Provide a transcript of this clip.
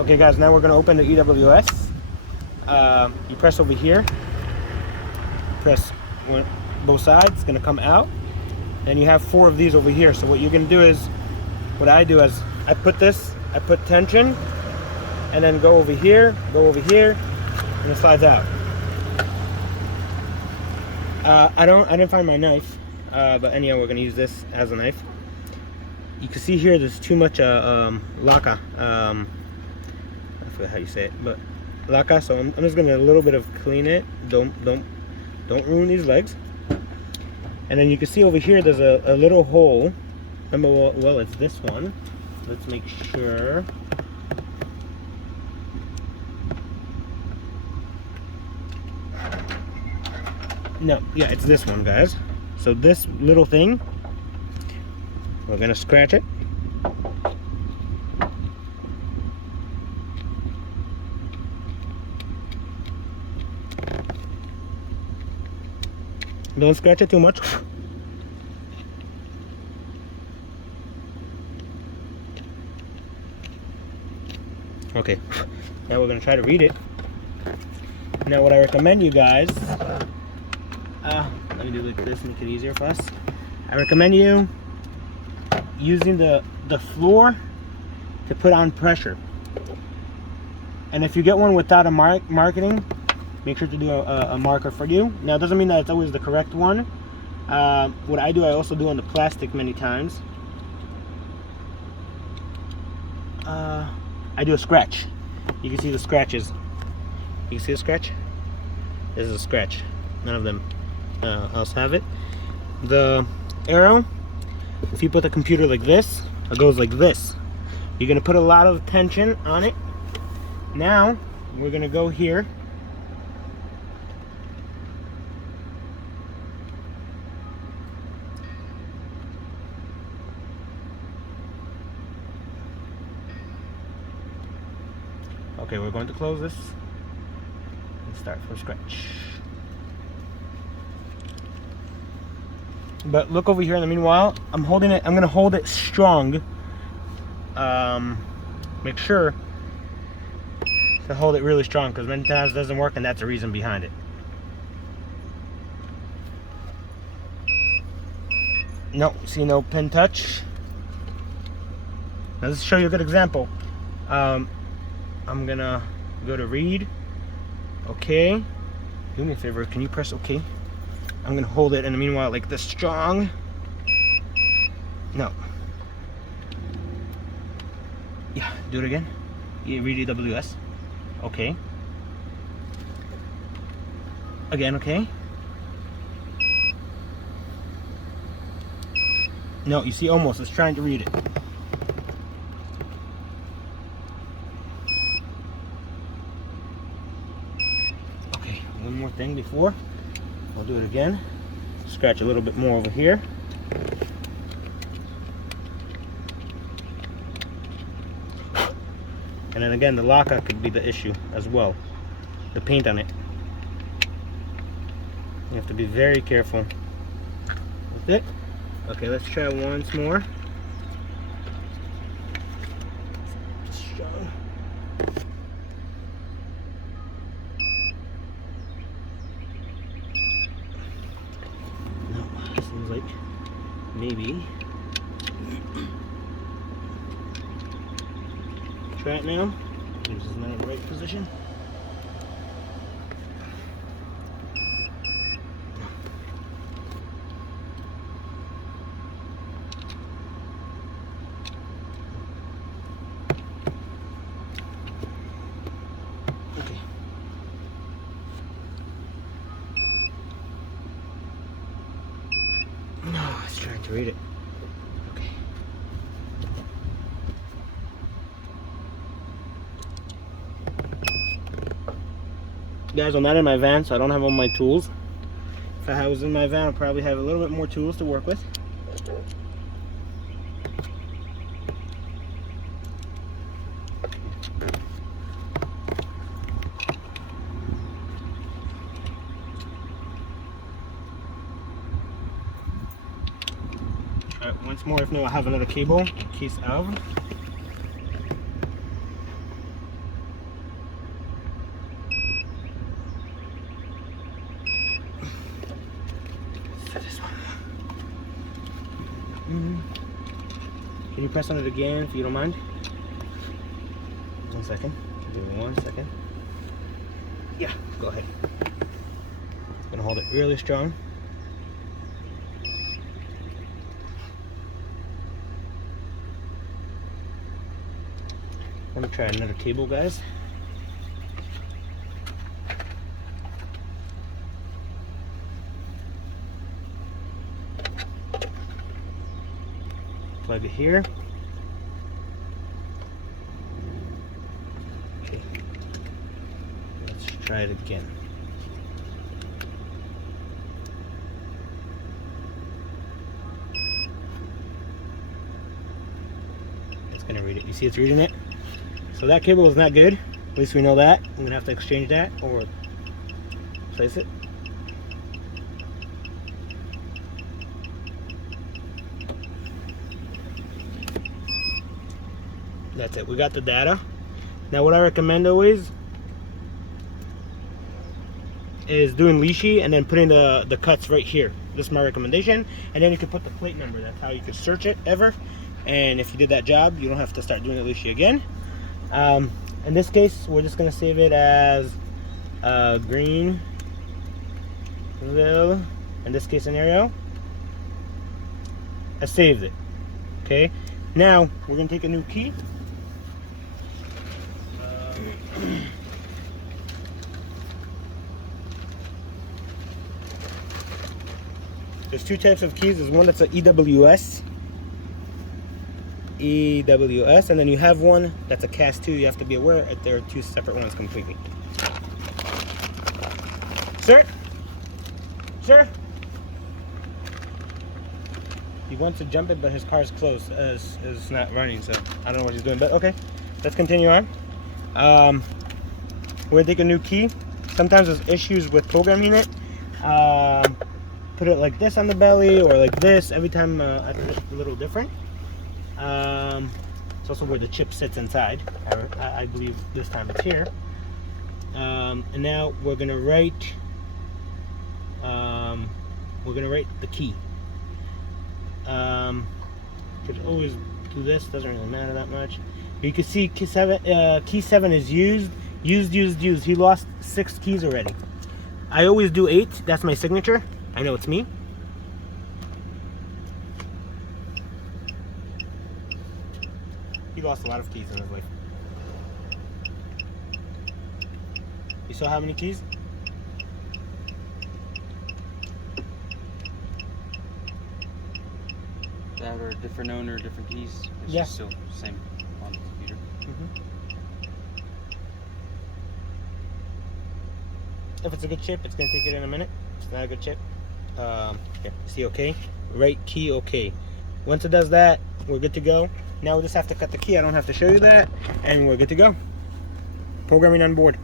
Okay guys, now we're going to open the EWS. You press over here, press both sides, it's going to come out, and you have 4 of these over here. So what you're going to do is, what I do is I put tension, and then go over here, and it slides out. I didn't find my knife, but anyhow, we're going to use this as a knife. You can see here there's too much laca. I forget how you say it, but laca. So I'm just gonna a little bit of clean it. Don't ruin these legs. And then you can see over here there's a little hole. Remember, well, it's this one. Let's make sure. No, yeah, it's this one, guys. So this little thing, we're gonna scratch it. Don't scratch it too much. Okay, now we're gonna try to read it. Now what I recommend you guys, let me do it like this, make it easier for us. I recommend you using the floor to put on pressure. And if you get one without a marking, make sure to do a marker for you. Now, it doesn't mean that it's always the correct one. What I do, I also do on the plastic many times. I do a scratch. You can see the scratches. You can see the scratch? This is a scratch. None of them else have it. The arrow, if you put the computer like this, it goes like this. You're gonna put a lot of tension on it. Now, we're gonna go here. Okay, we're going to close this and start from scratch. But look over here in the meanwhile, I'm holding it, I'm gonna hold it strong. Make sure to hold it really strong, because many times it doesn't work, and that's the reason behind it. No, see, no pin touch. Now let's show you a good example. I'm gonna go to read. Okay. Do me a favor, can you press OK? I'm gonna hold it in the meanwhile like this strong. No. Yeah, do it again. Read EWS. Okay. Again, okay. No, you see, almost. It's trying to read it. Okay, one more thing before. I'll do it again. Scratch a little bit more over here. And then again, the lacquer could be the issue as well. The paint on it. You have to be very careful with it. Okay, let's try once more. Strong. No, seems like maybe. Try it now. This is not in the right position. Okay. No, it's trying to read it. Guys, I'm not in my van, so I don't have all my tools. If I was in my van, I'd probably have a little bit more tools to work with. Try it once more. If not, I'll have another cable in case of. press on it again if you don't mind. 1 second. Give me 1 second. Yeah, go ahead. Gonna hold it really strong. Let me try another cable, guys. Plug it here. Okay. Let's try it again. It's gonna read it. You see it's reading it? So that cable is not good. At least we know that. I'm gonna have to exchange that or place it. That's it. We got the data. Now what I recommend always is doing leashy and then putting the cuts right here. This is my recommendation. And then you can put the plate number. That's how you can search it ever. And if you did that job, you don't have to start doing it leashy again. In this case, we're just gonna save it as Greenville. In this case scenario, I saved it. Okay. Now we're gonna take a new key. There's two types of keys. There's one that's an EWS, and then you have one that's a cast 2. You have to be aware that there are two separate ones completely. Sir? Sir? He wants to jump it, but his car's closed. It's not running, so I don't know what he's doing. But okay, let's continue on. We're gonna take a new key. Sometimes there's issues with programming it. Put it like this on the belly or like this. Every time I put it a little different. It's also where the chip sits inside. I believe this time it's here. And now we're gonna write. The key. Could always do this. Doesn't really matter that much. You can see key 7 is used. He lost 6 keys already. I always do 8. That's my signature. I know it's me. He lost a lot of keys in his life. You saw how many keys? That are a different owner, different keys. It's Yeah. just still the same on the computer. If it's a good chip, it's gonna take it in a minute. If it's not a good chip, see okay, right key okay. Once it does that, we're good to go. Now we just have to cut the key. I don't have to show you that, and we're good to go. Programming on board.